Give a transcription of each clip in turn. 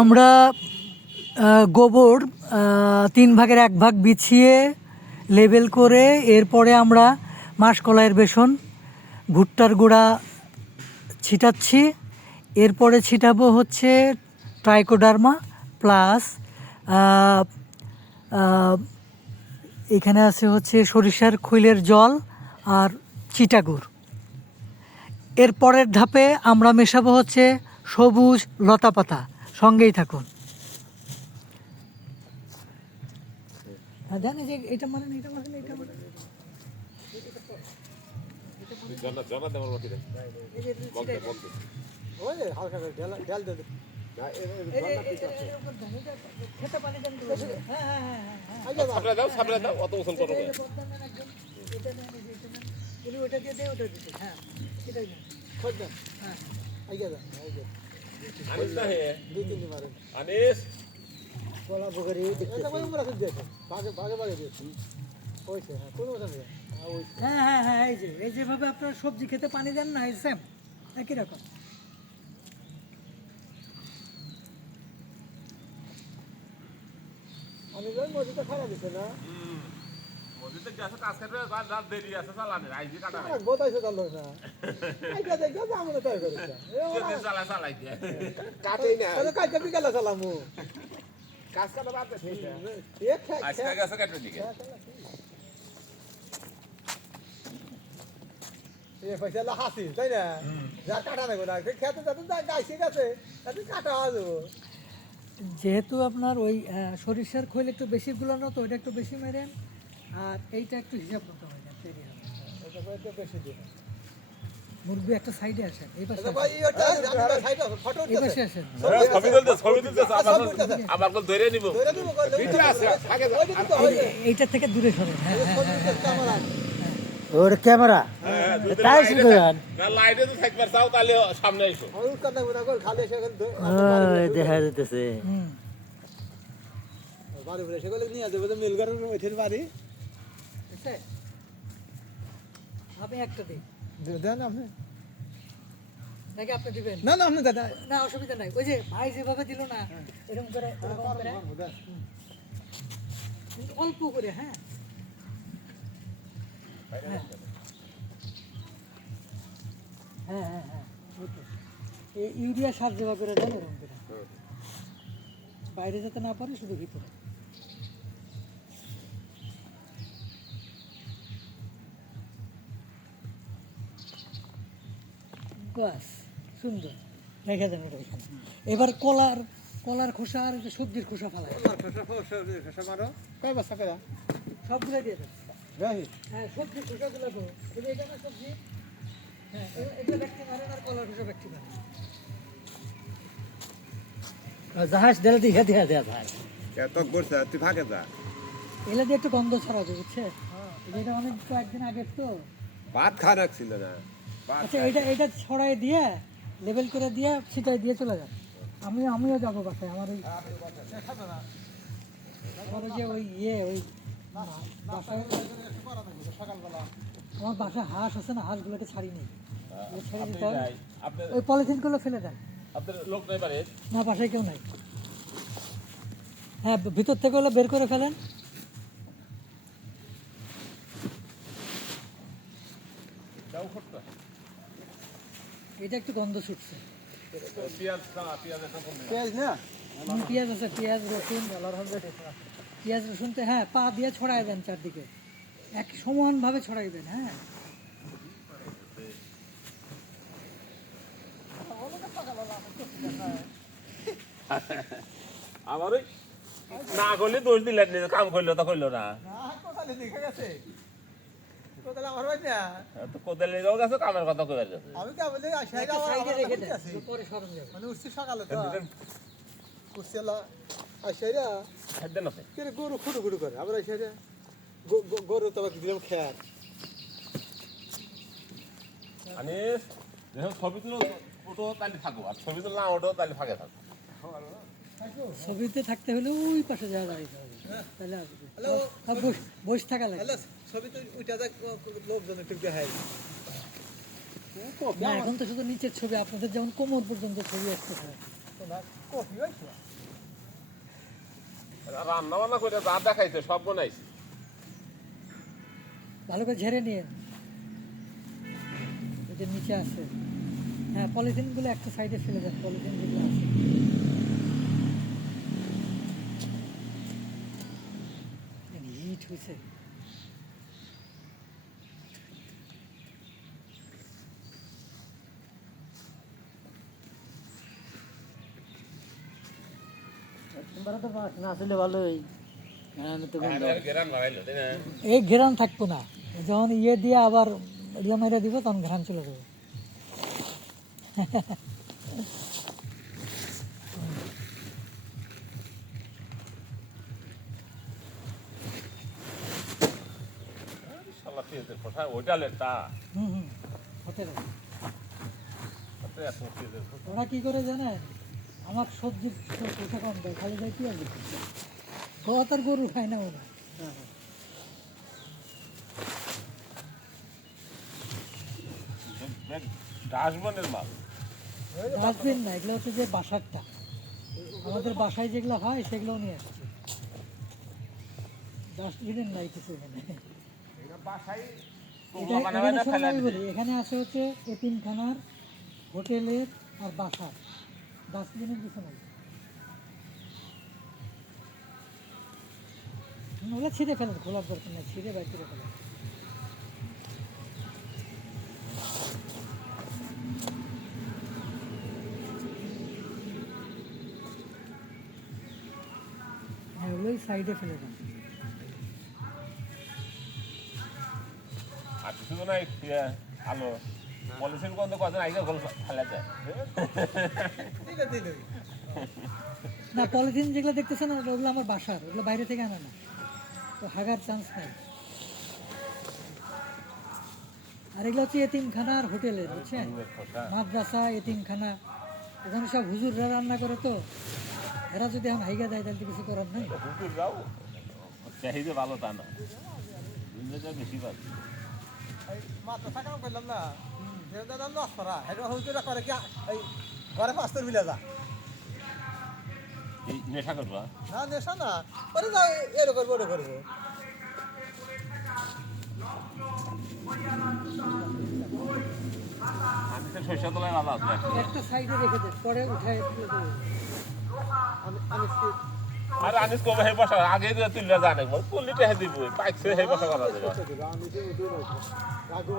আমরা গোবর 1/3 বিছিয়ে লেবেল করে এরপরে আমরা মাসকলাইয়ের বেসন ভুট্টার গুঁড়া ছিটাচ্ছি। এরপরে ছিটাবো হচ্ছে ট্রাইকোডার্মা প্লাস এখানে আছে হচ্ছে সরিষার খৈলের জল আর চিটাগুড়। এর পরের ধাপে আমরা মেশাবো হচ্ছে সবুজ লতাপাতা। সঙ্গেই থাকুন। জানি যে এটা মানে এটা মানে এটা মানে হ্যাঁ এই যেভাবে আপনার সবজি খেতে পানি দেন না সেম একই রকম। আমি মসজিদটা খারাপ দিচ্ছে না মসজিদে গেছে কাজ করবে রাত দেরি আছে চালানে আইজি কাটা নাই বোতাইছে চালো না আইটা দেখা যা আমরা তাই করেছে এই চালাই দিয়ে কাটেই না তাহলে কাজ করবি গেল চালামু কাজ কাটা বাদ দে ঠিক আজকে গেছে কাটে দিকে এই পয়সা হাসি তাই না যা কাটা না গোনা খেতে যাতে যা গাইছে গেছে তাতে কাটা হবে। যেহেতু আপনার ওই সরিষার খৈল একটু বেশি গুলানো তো ওইটা একটু বেশি মেরেন আর এইটা একটু হিসাব করতে হয় না দেরি হবে এটা বেশি দিন মুরগি একটা সাইডে আসেন এই পাশে ভাই এটা আমরা সাইডে ফটো উঠতেছে আসেন ছবি তুলতেছে আবার বল ধরে নিব ভিডিও আছে আগে এইটা থেকে দূরে সরেন। হ্যাঁ ক্যামেরা ওর ক্যামেরা তাই শুধু না লাইটে তো থাকবার চাও তাহলে সামনে আইসো আর উঠ কথা না কর খালি এসে দেখা যাইতেছে বাড়ি বলে সেগুলো নিয়ে যাবে তো মিলগারের ওইথের বাড়ি আছে আপনি একটা দিন দেন আপনি নাকি আপনি দিবেন না না আপনি দাদা না অসুবিধা নাই ওই যে ভাই যেভাবে দিল না এরকম করে কিন্তু অল্প করে। হ্যাঁ এই ইউরিয়া সার যেভাবে করে দেন এরকম করে বাইরে যেতে না পারে শুধু ভিতরে বাস সুন্দর রেখে দেন। এবার কলার খোসা আর সবজির খোসা ফেলায় সবগুলো দিয়ে দেন। হ্যাঁ সবজির খোসাগুলো তো এটা না সবজি। হ্যাঁ এটা ব্যক্তি মারেন আর কলার খোসা ব্যক্তি মারেন জাহাজ দেলা দিয়ে দেয়া দেয়া ভাই এত করছে তুই ভাগে যা এলা দিয়ে একটু গন্ধ ছড়াবে বুঝছে। এটা অনেক কয়েকদিন আগের তো ভাত খারাপ ছিল না। আচ্ছা এটা ছড়াই দিয়ে লেবেল করে দিয়ে ছিটাই দিয়ে চলে যান। আমিও যাবো বাসায় আমার ওই যে ওই ওই বাসায় আমার বাসায় হাঁস আছে না হাঁসগুলোকে ছাড়িনি ছেড়ে দিতে হবে। ওই পলিথিনগুলো ফেলে দেন। না বাসায় কেউ নাই। হ্যাঁ ভিতর থেকে হলে বের করে ফেলেন। এটা একটু গন্ধ ছুটছে। পেঁয়াজ আছে পেঁয়াজ রসুন পেঁয়াজ রসুনতে হ্যাঁ পা দিয়ে ছড়াই দেন চারদিকে এক সমান ভাবে ছড়াই দেন। হ্যাঁ আমার না করলে দোষ দিলেন কাম করলো তো করলো না কামের কথা কই গরু খুঁড়ু খুঁড়ু করে আবার গরু তো দিলাম খেয়ার ছবি তুলো ওটো তাহলে থাকো আর ছবি তুলো না ওটো তাহলে ফাঁকে থাকো। ছবিতে থাকতে হলে ওই পাশে যাওয়া দাঁড়াইতে হবে তাহলে বসে থাকা লাগে। ছবিতে ওইটা লোকজন একটু দেখায় এখন তো শুধু নিচের ছবি আপনাদের যেমন কোমর পর্যন্ত ছবি আসতে হয় না কফি হইছে রান্না বান্না করে যা দেখাইছে সব বানাইছি ভালো করে ঝেড়ে নিয়ে এটা নিচে আছে হ্যাঁ পলিথিনগুলো একটা সাইডে ফেলে দেন পলিথিন যেগুলো আছে হিট হয়েছে তোমরা তো মাছ না আসলে ভালোই আমি তো গেরান বাড়াইলো তাই না এই ঘেরান থাকবো না যখন ইয়ে দিয়ে আবার এগুলো মেরে দিব তখন ঘ্রাণ চলে যাবে শালা পেঁয়াজের খোসা ওইটা লেটা হুম হুম হতে পারে এত পেঁয়াজের খোসা ওরা কি করে জানেন আমার সবজির খোসা কম দেয় খালি যায় পেঁয়াজ তার গরু খায় না ওরা ডাস্টবিনের মাল ডাস্টবিন না এগুলো হচ্ছে যে বাসারটা আমাদের বাসায় যেগুলো হয় সেগুলো নিয়ে আসছে ডাস্টবিনের নাই কিছু এখানে বাসায় এখানে শোনো আমি বলি এখানে আছে হচ্ছে এতিমখানার হোটেলের আর বাসার ডাস্টবিনের কিছু নাই ওগুলো ছিঁড়ে ফেলেন খোলার দরকার নেই ছিঁড়ে বাইর করে ফেলেন হ্যাঁ ওগুলোই সাইডে ফেলে দেন আর কিছু তো নাই আলো পলিথিন গন্ধ কজন আগে গোল ফেলা যায় না পলিথিন যেগুলো দেখতেছেন না ওগুলো আমার বাসার ওগুলো বাইরে থেকে আনা না তো হাগার চান্স নাই আর এগুলো হচ্ছে এতিমখানা আর হোটেলের বুঝছেন মাদ্রাসা এতিমখানা এখানে সব হুজুররা রান্না করে তো এরা যদি এখন হাইগা দেয় তাহলে তো কিছু করার নাই হুজুররাও চাহিদা ভালো তা না বেশি পাচ্ছে মাথা কাম করলাম না দাদা নষ্টরা এটা হুজুরা করে কি এই ঘরে পাঁচটার বিলে যা এই নেশা করবা না নেশা না ওরে না এরকম করবো ওটা করবো আমি তো সরিষা তোলায় ভালো আছে একটা সাইডে রেখে দেন পরে উঠায় আমি আমি কি- আর আনিস কবে হে বসা আগে দিয়ে তুললে জানে বল তুললিতে হে দিব পাইছে হে বসা করা যাবে আমি যে উঠে রয়েছে রাগু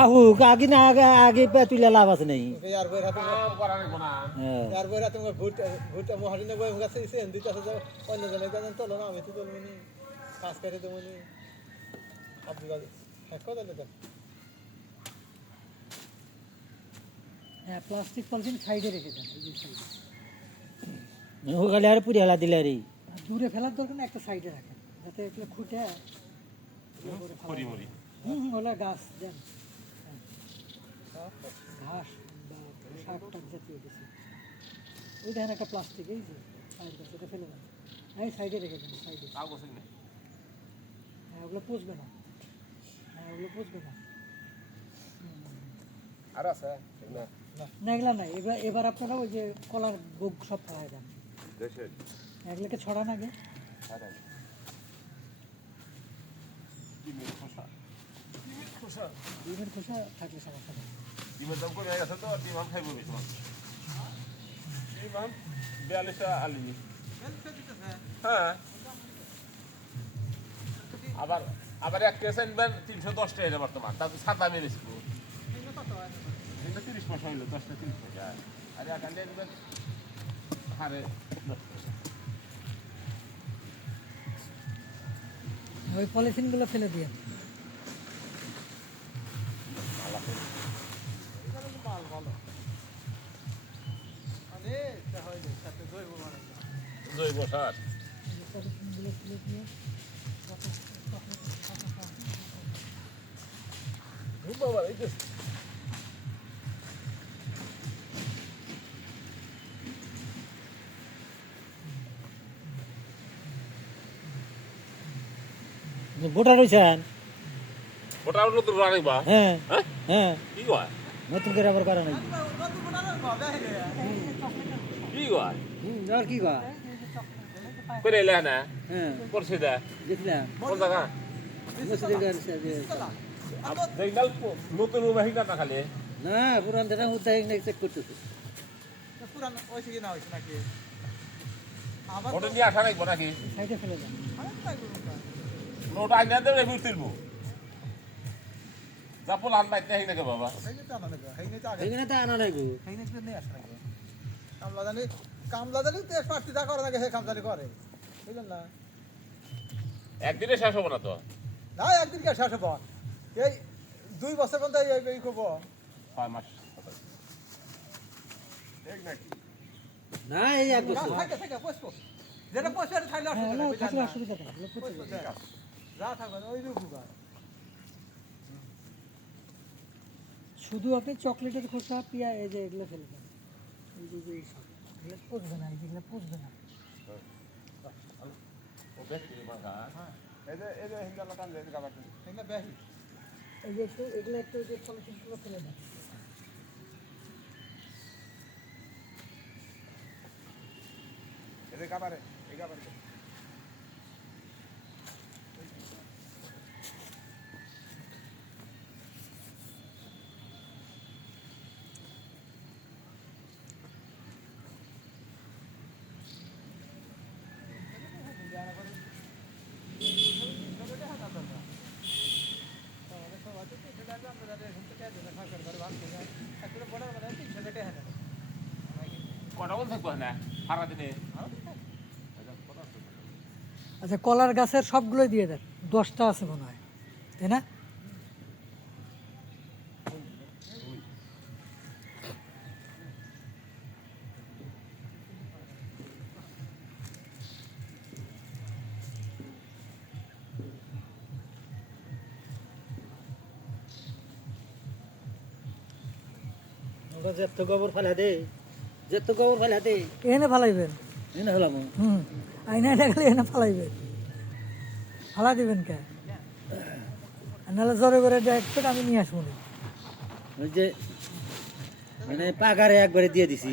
আহু আগে না আগে আগে তুলে লাভ আছে নাই আর বই হাতে কাম করা নেই না হ্যাঁ আর বই হাতে ভোট ভোট মহারিনে বই গাছে সেন দিতেছে যে অন্য জনে জানেন চলো না আমি তো চলবো নি কাজ করে দেবো নি আব্দুল আজিজ হ্যাঁ কথা দেন হ্যাঁ প্লাস্টিক পলিথিন সাইডে রেখে দেন এই যে সাইডে ও গালে আর পুরি হেলা দিলে রে আর দূরে ফেলার দরকার না একটা সাইডে রাখেন যাতে এগুলো খুঁটে করি মরি ওলা গাছ দেন ঘাস বা শাক টাক জাতীয় কিছু ওই দেখেন একটা প্লাস্টিক এই যে সাইড গাছ এটা ফেলে দেন এই সাইডে রেখে দেন সাইডে কাগজ নেই হ্যাঁ ওগুলো পুষবে না হ্যাঁ ওগুলো পুষবে না আর আছে না না এগুলা নাই এবার এবার আপনারা ওই যে কলার বুক সব খাওয়াই দেন দেশের এগুলোকে ছড়ান আগে আরে ডিমের খোসা ডিমের খোসা থাকলে সমস্যা নেই ডিমের দাম করে গেছে তো ডিম আম খাইবো বেশি ডিম আম 42 আলিমি হ্যাঁ আবার আবার এক কেস আনবেন 310 টাকা বর্তমান তাতে সাদা মেরেছি 30 পয়সা হইলো 10টা 30 পয়সা আরে আকালে আনবেন হারে ওই পলিথিনগুলো ফেলে দিয়ে মাল ভালো আরে এটা হয় যে সাথে জৈব মানে জৈব সার পলিথিনগুলো ফেলে দিয়ে বাবা এই যে বোটা রয়েছেন ওটা নতুন রাখবা হ্যাঁ হ্যাঁ হ্যাঁ কি কয় নতুন করে আবার করা নাই নতুন বনানোর ভাবে কি কয় আর কি কয় করে এলে না হ্যাঁ পড়ছে দা দেখলাম কোন জায়গা মসজিদের গাড়ি দেখলাম নতুন বাহিনী না খালি না পুরান দাদা উদ্দায় চেক করতেছে পুরান হয়েছে কি না হয়েছে নাকি আবার ওটা নিয়ে আসা নাকি নাকি সাইডে ফেলে দেন ওটা আইনা দেবে বুঝ তুলবো যাপল আনবাই নেই নাকি বাবা এখানে তো আনা নাই গো কামলাদানি তো প্রার্থী যা করে নাকি সে কামদানি করে বুঝলেন না একদিনে শেষ হবো না তো না একদিন কে শেষ হবো এই 2 বছর পর্যন্ত এই করবো 6 মাস ঠিক নাকি না এই এক বছর থাকে থাকে বসবো যেটা বসে থাকলে থাকলে অসুবিধা নেই, অসুবিধা নেই যা থাকবে ওই রূপা শুধু আপনি চকলেটের খোসা পিয়া এই যে এগুলো ফেলে দেন এই যে এইসব এগুলো পচবে না, এগুলো পচবে না। ও ব্যক্তি মাথা এই যে হিন্দালা টান দেয় কাবাটি এগুলো বেশি এই যে একটু এগুলো একটু যে পলিথিনগুলো ফেলে দেন। এই যে কাবারে এই কাবারে কটা বল থাকবো না সারা দিনে আচ্ছা কলার গাছের সবগুলোই দিয়ে দেন, 10টা আছে মনে হয়, তাই না? ওটা যেত গোবর ফেলা দে যেত গোবর ফেলা দে এনে ফালাইবেন, এনে হলাম আইনা দেখলে এনে ফালাইবেন, ফালা দিবেন কে? নাহলে জোরে করে ডাইরেক্ট আমি নিয়ে আসবো না। ওই যে মানে পাগারে একবারে দিয়ে দিছি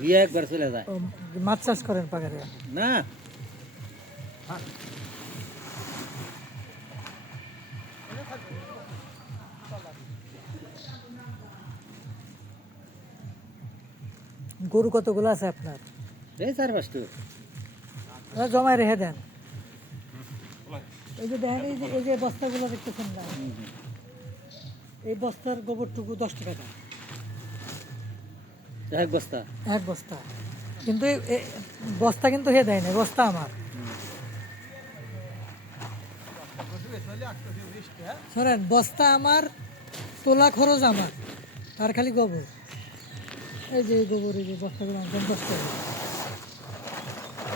দিয়ে একবার চলে যায় ও, মাছ চাষ করেন পাগারে? না গরু কতগুলো আছে আপনার? এই 4-5টা ওরা জমায় রেখে দেন। এই যে দেখেন এই যে বস্তাগুলো দেখতেছেন না, এই বস্তার গোবরটুকু 10 টাকা দাম, এক বস্তা এক বস্তা। কিন্তু বস্তা কিন্তু হে দেয় না, বস্তা আমার। শোনেন, বস্তা আমার, তোলা খরচ আমার, তার খালি গোবর। এই যে গোবর, এই যে বস্তাগুলো আমার 10 টাকা।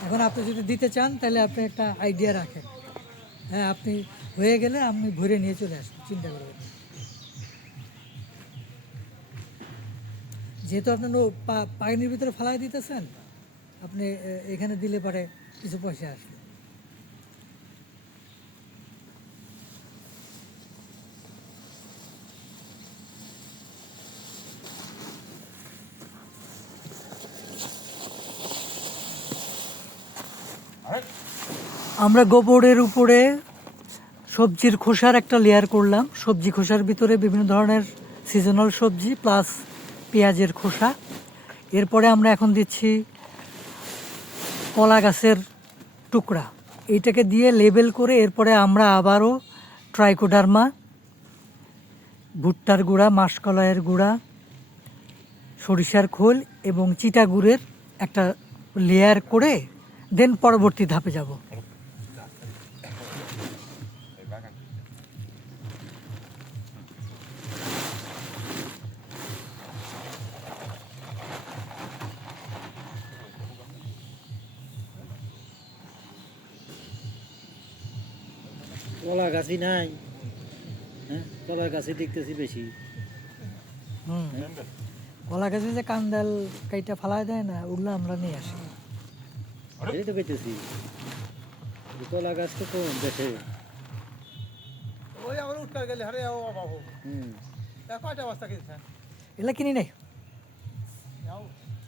এখন আপনি যদি দিতে চান তাহলে আপনি একটা আইডিয়া রাখেন, হ্যাঁ আপনি হয়ে গেলে আপনি ভরে নিয়ে চলে আসবেন, চিন্তা করবেন না। যেহেতু আপনি পানির ভিতরে ফালাই দিতেছেন, আপনি এখানে দিলে পরে কিছু পয়সা আসবে। আমরা গোবরের উপরে সবজির খোসার একটা লেয়ার করলাম, সবজি খোসার ভিতরে বিভিন্ন ধরনের সিজনাল সবজি প্লাস পেঁয়াজের খোসা। এরপরে আমরা এখন দিচ্ছি কলা গাছের টুকরা, এইটাকে দিয়ে লেবেল করে এরপরে আমরা আবারও ট্রাইকোডার্মা, ভুট্টার গুঁড়া, মাসকলাইয়ের গুঁড়া, সরিষার খোল এবং চিটা গুড়ের একটা লেয়ার করে দেন পরবর্তী ধাপে যাব। কলা গাছই নাই, হ্যাঁ কলার গাছই দেখতেছি বেশি। কলা গাছে যে কান্দাল কাইটা ফালাই দেয় না, ওগুলো আমরা নিয়ে আসি। এই তো পেতেছি কলা গাছ তো কম দেখে। ওই আমার উঠতে গেলে হারে অভাব হবে কয়টা বস্তা কিনছেন এগুলা কিনি নাই,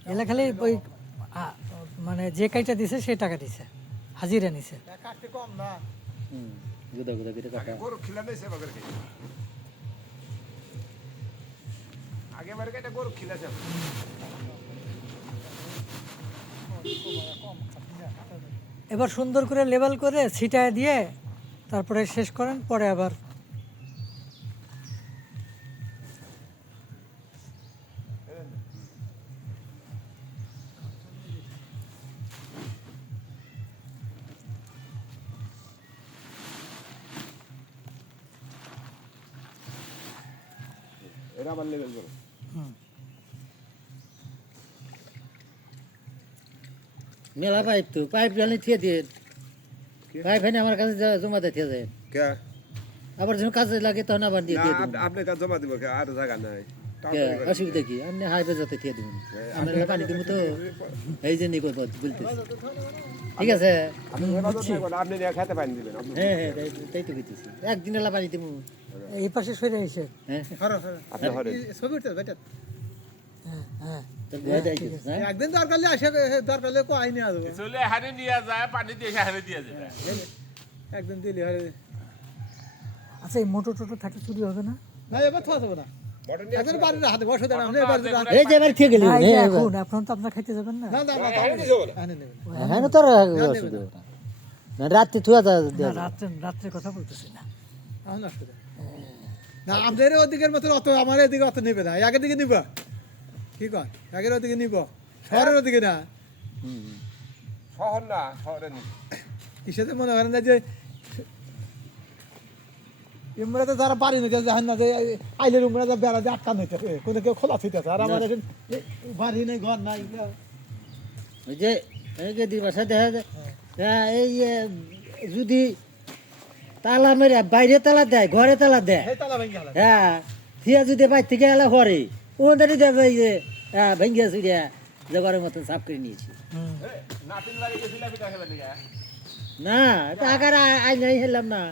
এগুলা খালি ওই মানে যে কাইটা দিছে সে টাকা দিছে, হাজিরা নিছে। কাটতে কম না গুদা গুদা করে কাটা গরু খিলা দিয়েছে বাবার কে আগে বারে এটা গরু খিলাছে এবার সুন্দর করে লেবেল করে ছিটায় দিয়ে তারপরে শেষ করেন, পরে আবার এরা আবার লেভেল করো মেলা পাইপ তো পাইপ জানি থিয়ে দিয়ে পাইপ এনে আমার কাছে জমা দিয়ে থিয়ে যায় কে আবার যখন কাজে লাগে তখন আবার দিয়ে দিয়ে দেবো আপনি কাজ জমা দিব কে আর জায়গা নাই অসুবিধা কি আপনি হাইবে যাতে থিয়ে দেবেন আমরা এলাকা পানি দেবো তো এই যে নিকো বলতেছি ঠিক আছে আপনি নিয়ে খেতে পানি দিবেন হ্যাঁ হ্যাঁ তাই তো কইতেছি একদিন এলা পানি দেবো এই পাশে সরে এসে। হ্যাঁ আপনি হরে ছবি উঠতে বেটা হ্যাঁ হ্যাঁ তোর ভয় দেখাইছিস না একদিন দরকার হলে আসে দরকার হলে কো আইনি আসবো চলে হারে নিয়ে যায় পানি দিয়ে হারে দিয়ে যাবে একদিন দিলি হরে আচ্ছা এই মোটর টোটো থাকলে চুরি হবে না? না এবার থাকা যাবে না একদিন বাড়ির হাতে বসে দেন আপনি এবার এই যে এবার থিয়ে গেলি না, এই যে এখন এখন তো আপনার খাইতে যাবেন না। না না না আনে নেবেন হ্যাঁ না তোর অসুবিধা হবে না রাত্রি থুয়া না, রাত্রে কথা বলতেছি না। এখন আসতে দেন না আমাদের ওদিকের মতো অত আমার এদিকে অত নেবে না আগের দিকে নিব কি কর আগের ওদিকে নিব শহরের ওদিকে না শহর না শহরে নি কিসেতে মনে করেন না যে ইমরাতে যারা বাড়ি নিতে দেখেন না যে আইলের উমরা যা বেড়া দিয়ে আটকান হইতেছে কোনো কেউ খোলা থইতেছে আর আমার এখন বাড়ি নেই ঘর নাই ওই যে এই যে দিবাসা দেখা যায় এই যদি তালা মেরে বাইরে তালা দেয় ঘরে তালা দেয় এই তালা ভেঙে গেল হ্যাঁ থিয়া যদি বাইর থেকে এলা ঘরে ওদের দেবে এই যে ভেঙ্গিয়া চুরিয়া যে ঘরের মতন সাফ করে নিয়েছি নাতিন লাগে গেছিলা পিঠা খেলে দিকে না এটা আগার আই নাই হেললাম না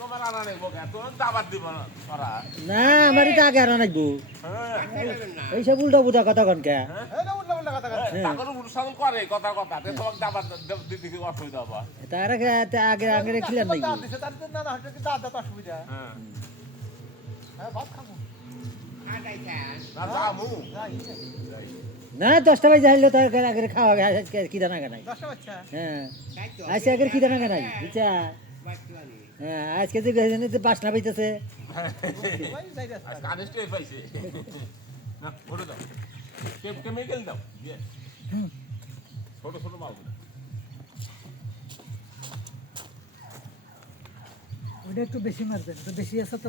তোমার আনা নেই বকে তোর দাবাত দিব না ওরা না আমার এটা আগে আর নাকবো এইসব উল্টা বুধা কথা কনকে এই না উল্টা উল্টা কথা কথা তাকর উৎসাহ করে কথা কথা তে তোমাক দাবাত দিতে কি অসুবিধা হবে তার আগে আগে আগে খিলাম নাকি দাঁত দিছে তার না না হচ্ছে কি দাঁত দাঁত অসুবিধা হ্যাঁ হ্যাঁ ভাত খাবো না যামু না 10টা বাজে হাইলো তার আগে খাওয়া আজকে কি দানা নাই 10টা বাচ্চা হ্যাঁ আজকে আগে কি দানা নাই বুঝছা হ্যাঁ আজকে যে গেছে বাসনা পাইতেছে ওই যাই রাস্তা আজ কানেস্টে পাইছে না ওরে দাও কেমিক্যাল দাও দিয়ে ছোট ছোট মাল ওইটা একটু বেশি মারবেন, তো বেশি আছে তো।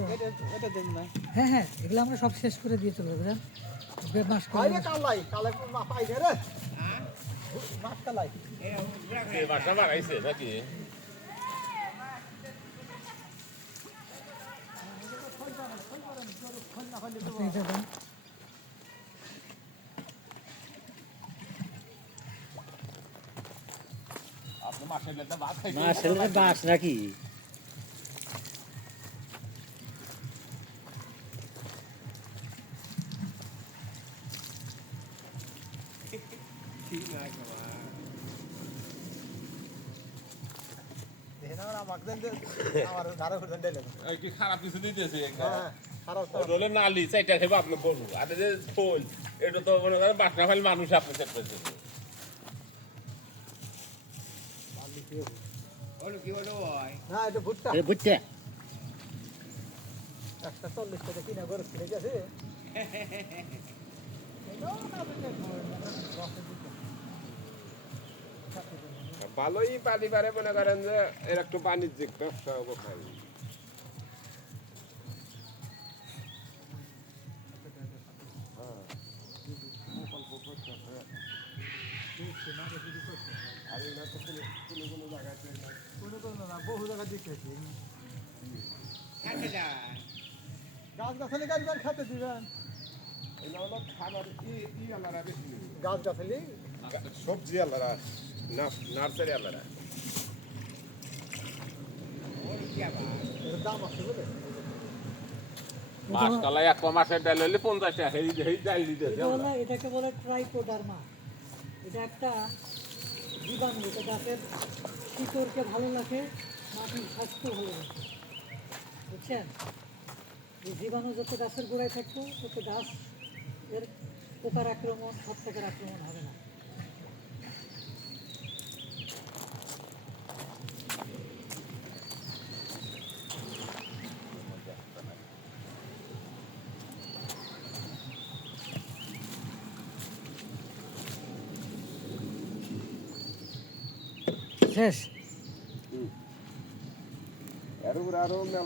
এটা দেন না হ্যাঁ হ্যাঁ, এগুলো আমরা সব শেষ করে দিয়ে চলে যাবেন। মাস করে আইরে কালাই কালাই মা পাই রে রে মাছ কালাই এই বাসা বাগাইছে নাকি আপনি এটা দেন। আপনি মাসের লেটা ভাত খাইতে মাছের বাস নাকি দেখেন আমার দেন আমার ধারে করে দেন এই কি খারাপ কিছু দিতেছে হ্যাঁ খারাপ তো রোলে নালি চাইটা খাইবা আপনি গরু আর এই যে ফুল এটা তো মনে করেন বাসনা ফাইল মানুষ আপনি সেট করতেছে না এটা ভুট্টা এ বুঝতে একটা 40 টাকা কিনা করে কিনে গেছে ভালোই পানি পারে মনে করেন যে এর একটু বাণিজ্যিক ব্যবসা কোথায় বহু জায়গা দেখেছি গাছ গাছালি গাছ খেতে দিবেন এটা হলো খাবার ই আলাদা বেশি গাছ গাছালি সবজি আলাদা নার্সারি আলাদা এর দাম আছে বুঝলে মাছ কালাই এক মাসের ডাল হলে 50 টাকা এই ডাল দিতেছে এটা বলে, এটাকে বলে ট্রাইকোডার্মা। এটা একটা জীবাণু, এটা গাছের শিকড়কে ভালো রাখে, মাটির স্বাস্থ্য ভালো রাখে, বুঝছেন? এই জীবাণু যত গাছের গোড়ায় থাকতো তত গাছ এর পোকার আক্রমণ, ছত্রাকের আক্রমণ হবে না। শেষ। এর উপরে আরো মেলা